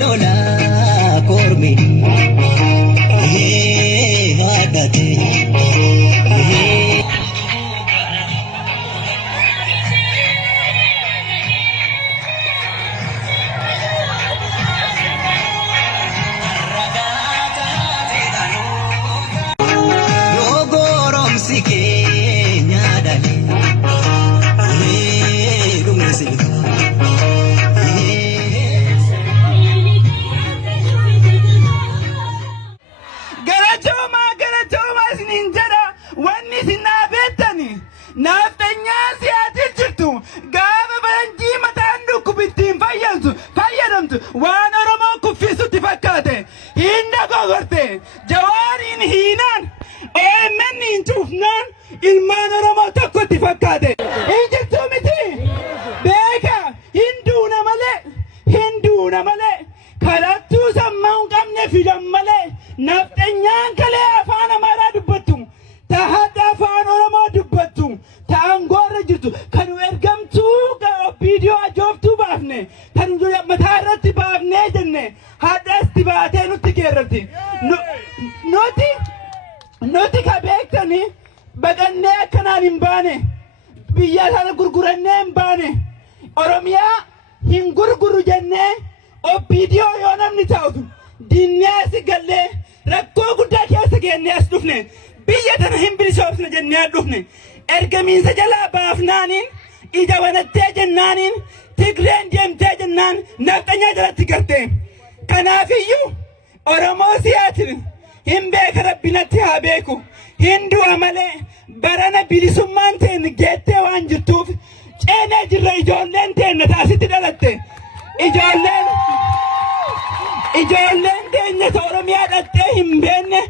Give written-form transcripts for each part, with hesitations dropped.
lola kormi haadate yogorom sike nyadale dumesi naftanya siyaati jirtu gaafa baranjii mataan dhukkubu ittiin fayyadamtu waan Oromoo kuffisutti fakkaate hinda gogorte jawaariin hiinaan OMN hin cuufnaan ilmaan Oromoo tokkotti fakkaate hin jirtu miti beeka hinduuna malee kadhattuu sammaa hin qabne fidan malee naftanyaan kalee afaan Amaaraa dubbattu tahadda afaan Oromoo dubbattu taangorra jirtu kan ergamtuu viidiyoo ajooftuu baafne kan mataa irratti baafnee jenne hadhaasti baatee nutti geerarti nuti ka beektani baqannee akkanaan hin baane biyya sana gurgurannee hin baane Oromiyaa hin gurguru jennee viidiyoo yoo namni taa'utu dinnee asi gallee rakkoo guddaa keessa geennee as dhufne biyya tana hin bilisoofne jennee dhufne ergamiinsa jalaa baafnaaniin ija wanattee jennaaniin Tigreen deemtee jennaan nafxanyaa jalatti garte kanaafiyyuu Oromoo siyaatiin hin beeka rabbinatti haa beeku hin du'a malee barana bilisummaan teen geettee waan jirtuuf ceenee jirra ijoolleen teenya taasitti dhalatte ijoolleen teenya Oromiyaa dhattee hin beenne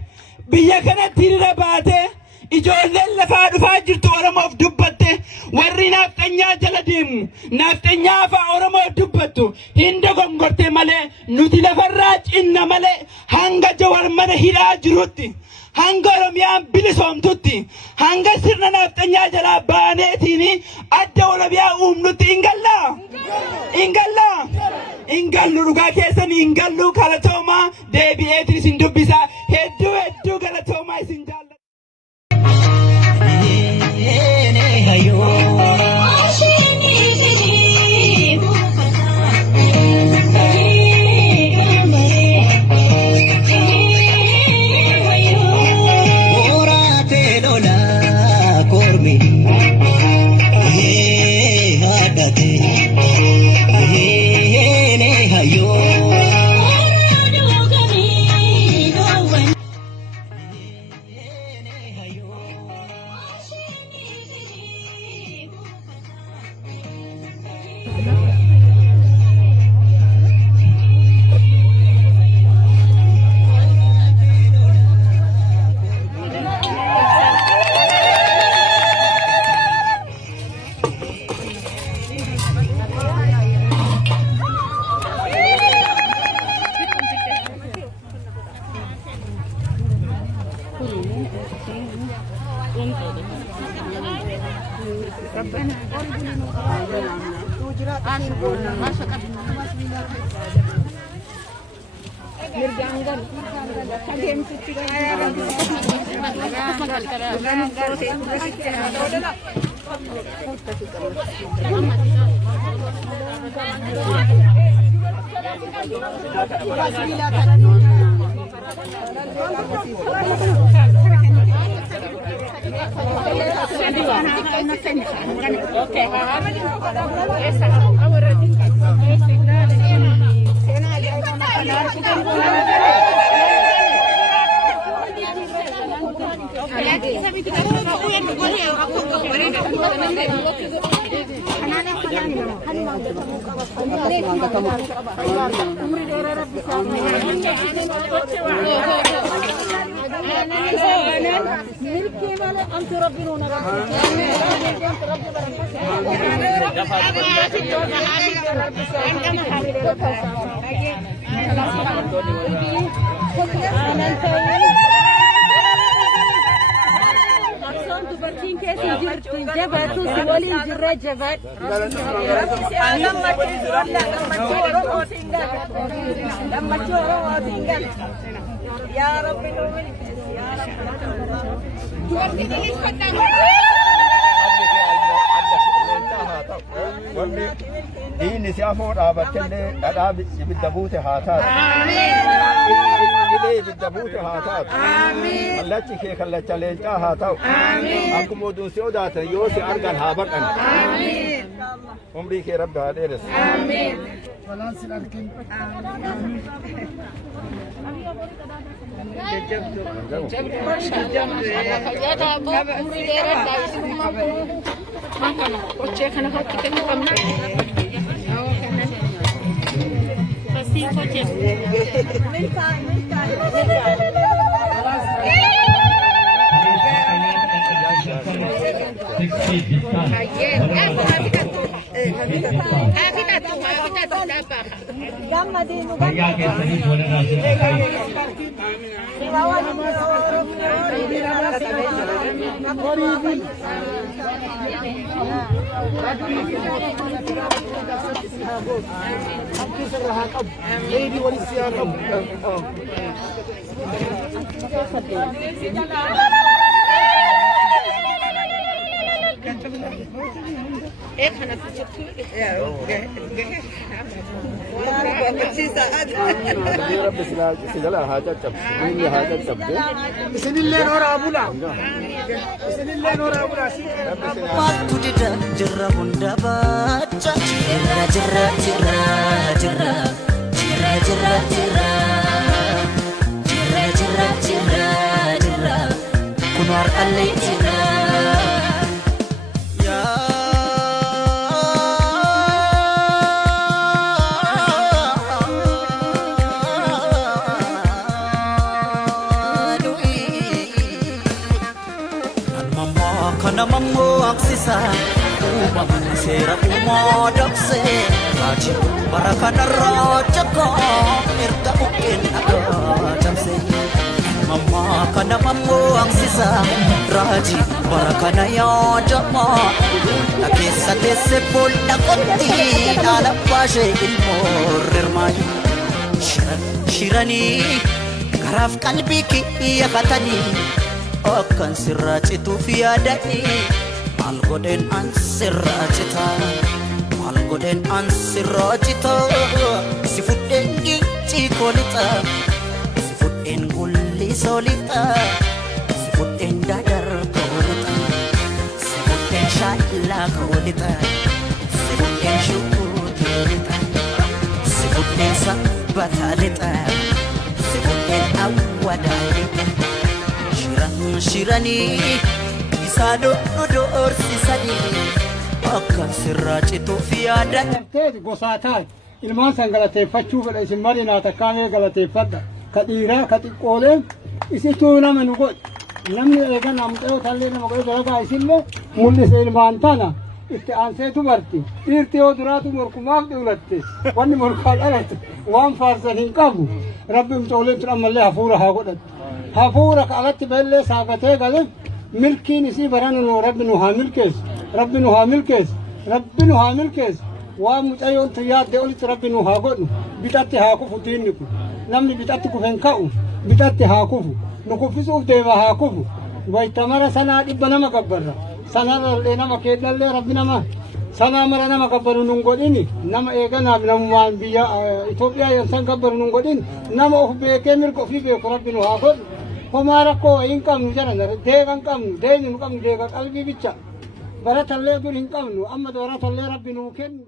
biyya kanatti hiriira baatee ijoolleen lafaa dhufaa jirtu Oromoof dubbatte warri nafxanyaa jala deemu nafxanyaa afaa Oromoof dubbattu hin dogongorte malee nuti lafarraa cinna malee hanga Jawar mana hidhaa jirutti hanga Oromiyaan bilisoomtutti hanga sirna nafxanyaa jalaa baaneetiin adda Oromiyaa uumnutti ingallu dhugaa keessan ingallu galatoomaa deebi'eetiin isin dubbisa hedduu galatoomaa isin jaallata. جبهة سولي جرة جبهة لما تشوفوا يا رب دين سيافور أبتلي أداب بالدبوت هاتات إليه بالدبوت هاتات الله تكي خلا تلينتا هاتاو أنكم مودون سيودات يوسي أرغان هابرقن عمري رب هاديرس آمين رب سلا هذا تب هذا تب بسم الله نور أبولا بسم الله نور أبولا Waktu tidak jera bunda baca jera jera jera jera jera jera jera jera jera jera jera kunar alai jera ya Namamu aksisa umam sera umodapse raji barakana rojako irta ukin jamse mama kana mamu aksisa raji barakana yojama takisa dese polna kotti ala pashe ilmormai shirani garaf kalbiki yakatani Akan sirracitu fiadani Mal goden an sirracita Mal goden an sirracita Sifuden gici kolita Sifuden gulli solita Sifuden dadar kolita Sifuden shalla kolita Sifuden syukurita Sifuden sabatalita Sifuden awadalita Shirani isado do orsisani akkan sirracitu fiadan teeti gosaataa ilmaan san galateeffachuu fedha isin malinaa takkaamee galateeffadha ka dhiiraa ka xiqqoolee isituu nama nu godhe namni eegan amxeeoo tallee nama godhe dalagaa isillee mul'ise ilmaan tana itti aanseetu barti dhiirti yoo duraatu morkumaaf dhiulatte wanni morkaa dhalate waan faarsan hin qabu rabbi umxooleetu ammallee hafuura haa godhatu hafuura ka alatti beellee saagatee gale milkiin isii barana nu rabbi nu haa milkeessu rabbi nu haa milkeessu rabbi nu haa milkeessu waan mucayyoon yaadde olitti rabbi nu haa godhu bitatti haa kufu diinni kun namni bitatti kufe hin ka'u bitatti haa kufu nu kuffisuuf deema haa kufu waytamara sanaa dhibba nama gabbarra sanarrallee nama keedhallee rabbi nama sanaa mara nama gabbaru nun godhini nama eeganaaf namumaan biyya Itoophiyaa yansan gabbaru nun godhini nama of beekee mirga ofii beeku rabbi nu haa godhu homaa rakkoo hin qabnu jedhan deega hin qabnu deeni nu qabnu deega qalbii bicha baratallee dur hin qabnu amma baratallee rabbi nuu kennu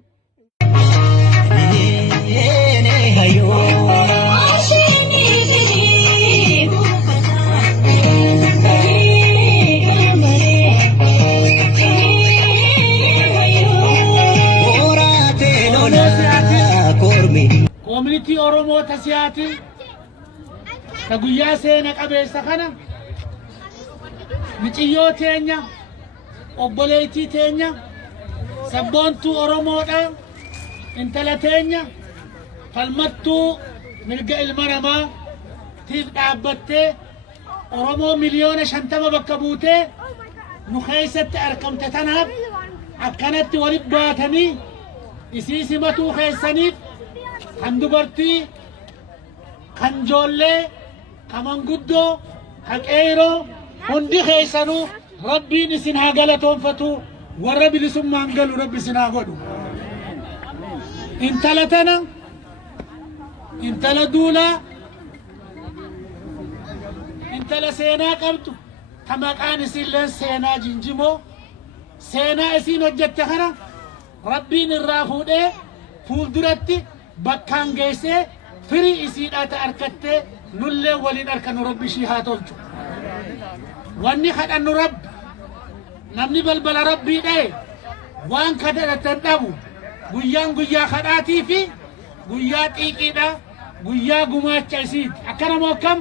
Koominitii Oromoo Tasiyaati ka guyyaa seena qabeessa kana miciyyoo teenya obboleettii teenya sabboontuu Oromoodha intala teenya falmattuu mirga ilma namaa tiif dhaabbattee Oromoo miliyoona 50 bakka buutee نخيست أركم تتنهب أكنت ولد باتني إسيسي متو خيسانيف خندبرتي خنجولي كمان قدو حقيرو هندي خيسانو ربي نسنها قلتهم فتو وربي لسما انقلوا ربي سنها قدو انت لتنا انت لدولا انت لسينا قبتو تمقان سيلن سينا جنجمو سينا اسين وجدت خنا ربي نرافوده فول درتي بكان جيسه فري اسيدات اركته نله ولين اركن ربي شيهاتولچو واني خد ان رب نمني بلبل ربي ده وان كدل تدبو غيا خداتي في غيا تيقيدا غيا غماچا سيد اكرمو كم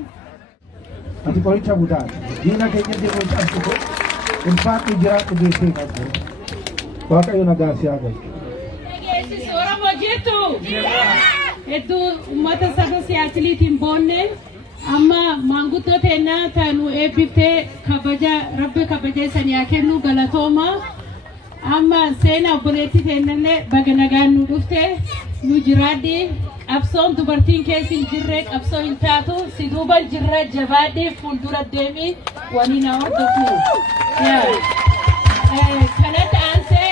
ati qoricha budaa diina keenya deemuu cabsitu ulfaatti jiraatu beekee qabdu waaqayyo nagaa si haa galchu. Oromoo jettu hedduu uummata saba siyaasiliitiin boonne amma maanguddoo teennaa taanu eebbiftee kabaja rabbi kabajee sanii haa kennu galatooma amma seenaa obboleettii teennallee baga nagaan nu dhufte nu jiraadhi qabsoon dubartiin keessi hin jirre qabsoo hin taatu si duuban jirre jabaadhee fuuldura deemi waliin haa hordofnu. Kanatti aansee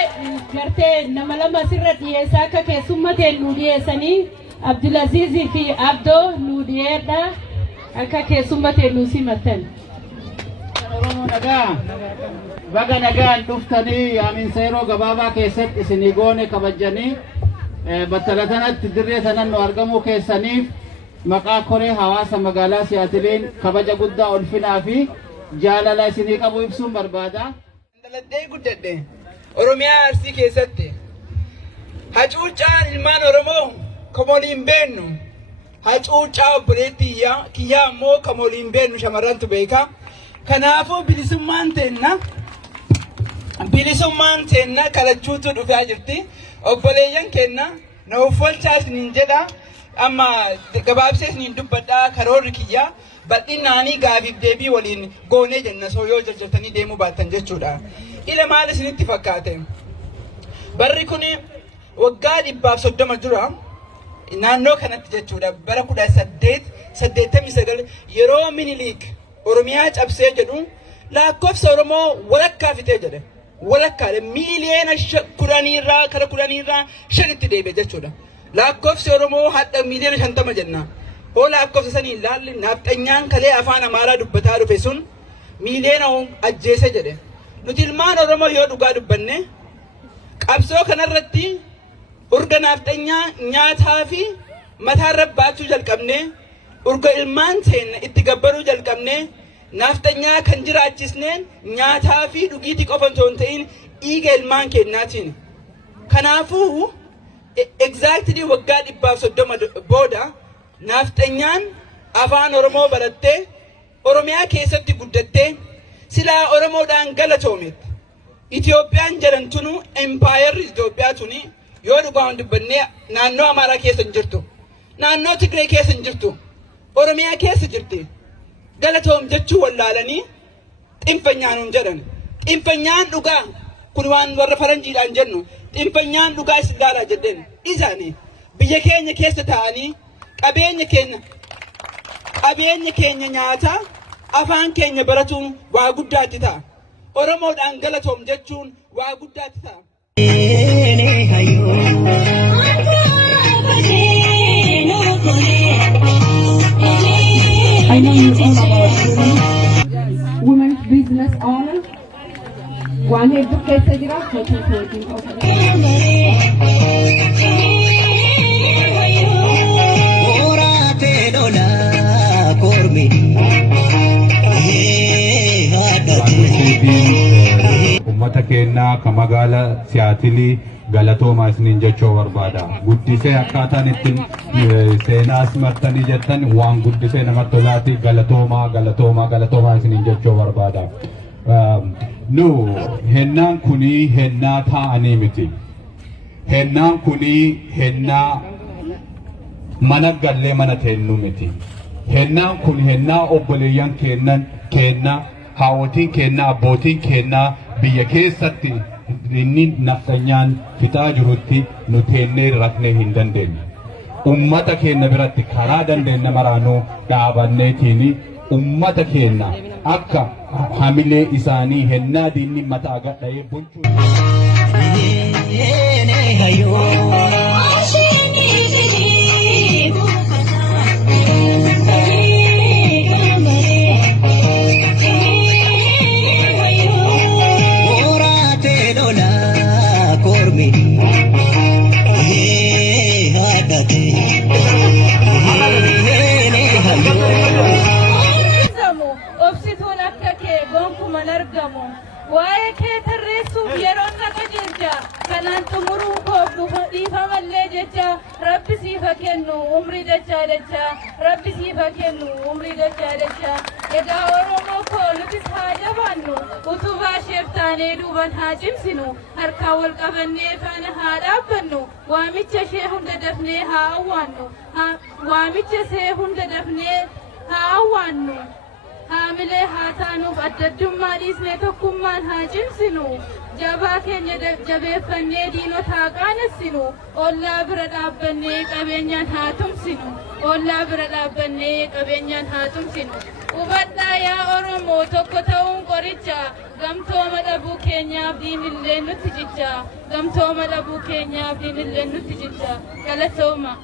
gartee nama lama sirra dhiyeessaa akka keessummateen nu dhiyeessanii Abdulaziizii fi Abdoo nu dhiyeedha akka keessummateen nu simattan. Oromoo nagaa baga nagaan dhuftanii yaaminsa yeroo gabaabaa keessatti isinii goone kabajanii battala kanatti dirree tanan nu argamuu keessaniif maqaa koree hawaasa magaalaa Siyaatiliin kabaja guddaa ulfinaa fi jaalala isinii qabu ibsuun barbaada. Daladhee guddadhe Oromiyaa Arsii keessatti hacuuccaan ilmaan Oromoo kamoliin beennu hacuuccaa obboleettii kiyyaa ammoo kamoliin beennu shamarrantu beeka. Kanaafuu bilisummaan teenna kalachuutu dhufaa jirti. Obboleeyyan kenna na uffolchaa isiniin jedha amma gabaabsee isiniin dubbadhaa karoorri kiyyaa bal'inaanii gaafiif deebii waliin goonee jenna soo yoo jajjabtanii deemuu baattan jechuudha. Ila maal isinitti fakkaate? Barri kun waggaa 130 dura naannoo kanatti jechuudha bara 1889 yeroo Miniliik Oromiyaa cabsee jedhu lakkoofsa Oromoo walakkaa fitee jedhe. Walakkaa miiliyoona 10 shanitti deebi'e jechuudha. Lakkoofsi Oromoo hadda miiliyoona 50 jenna. Hoo lakkoofsa sanii ilaalli nafxanyaan kalee afaan Amaaraa dubbataa dhufe sun miiliyoona ajjeese jedhe. Nuti ilmaan Oromoo yoo dhugaa dubbanne qabsoo kanarratti urga nafxanyaa nyaataa fi mataarra baachuu jalqabne urga ilmaan teenya itti gabbaruu jalqabne naftanyaa kan jiraachisneen nyaataa fi dhugiitii qofa osoo hin ta'in dhiiga ilmaan keenyaatiin. Kanaafuu exactly waggaa 130 booda naftanyaan afaan Oromoo barattee Oromiyaa keessatti guddattee silaa Oromoodhaan galatoometti. Itoophiyaan jedhamtunu empire Itoophiyaa tuni yoo dhugaan dubbannee naannoo Amaaraa keessa hin jirtu. Naannoo Tigree keessa hin jirtu. Oromiyaa keessa jirti. Galatoom jechuu wallaalanii xinfanyaan hin jedhan. Xinfanyaan dhugaa kun waan warra faranjiidhaan jennu xinfanyaan dhugaa isin ilaalaa jedheen isaanii biyya keenya keessa ta'anii qabeenya keenya nyaataa afaan keenya baratuun waa guddaatti ta'a. Oromoodhaan galatoom jechuun waa guddaatti ta'a. I know you're all about women's business owner. One head to get the giraffe, ummata keenyaa ka magaalaa Siyaatilii galatoomaa isiniin jechuu barbaada. Guddisee akkaataan ittiin seenaas martanii jettan waan guddisee namatti tolaati. Galatoomaa isiniin jechuu barbaada. Nu hennaan kunii hennaa taa'anii miti. Hennaan kunii hennaa mana gallee mana teennu miti. Hennaan kun hennaa obboleeyyan keenna haawwotiin keenna abbootiin keenna biyya keessatti inni nafxanyaan fixaa jirutti nu teennee rafnee hin dandeenye. Ummata keenya biratti karaa dandeenya maraanuu dhaabanneetiin ummata keenya akka hamilee isaanii hennaa diinni mataa gadha'ee bulchuu. Obsituun akka kee gonkuman argamu waa'ee kee tarreessuuf yeroon na qajeelcha kanaan xumuruun koo dhiifamallee jecha rabbi siifa kennu umrii dachaa rabbi siifa kennu umrii dachaa egaa oromoo koo nutis haa jabaannu utubaa isheef taanee duuban haa cimsinu harkaan wal qabannee faana haa dhaabbannu waamicha ishee hunda dafnee haa awwaannu waamicha ishee hunda dafnee haa awwaannu. Haamilee haa taanuuf addaddummaa dhiisnee tokkummaan haa cimsinu jabaa keenya jabeeffannee diinota haa qaanessinu ollaa bira dhaabbannee qabeenyaan haa tumsinu ollaa bira dhaabbannee qabeenyaan haa tumsinu hubadhaa yaa Oromoo tokko ta'uun qoricha gamtooma dhabuu keenyaaf diinillee nutti cicha gamtooma dhabuu keenyaaf diinillee nutti cicha galatooma.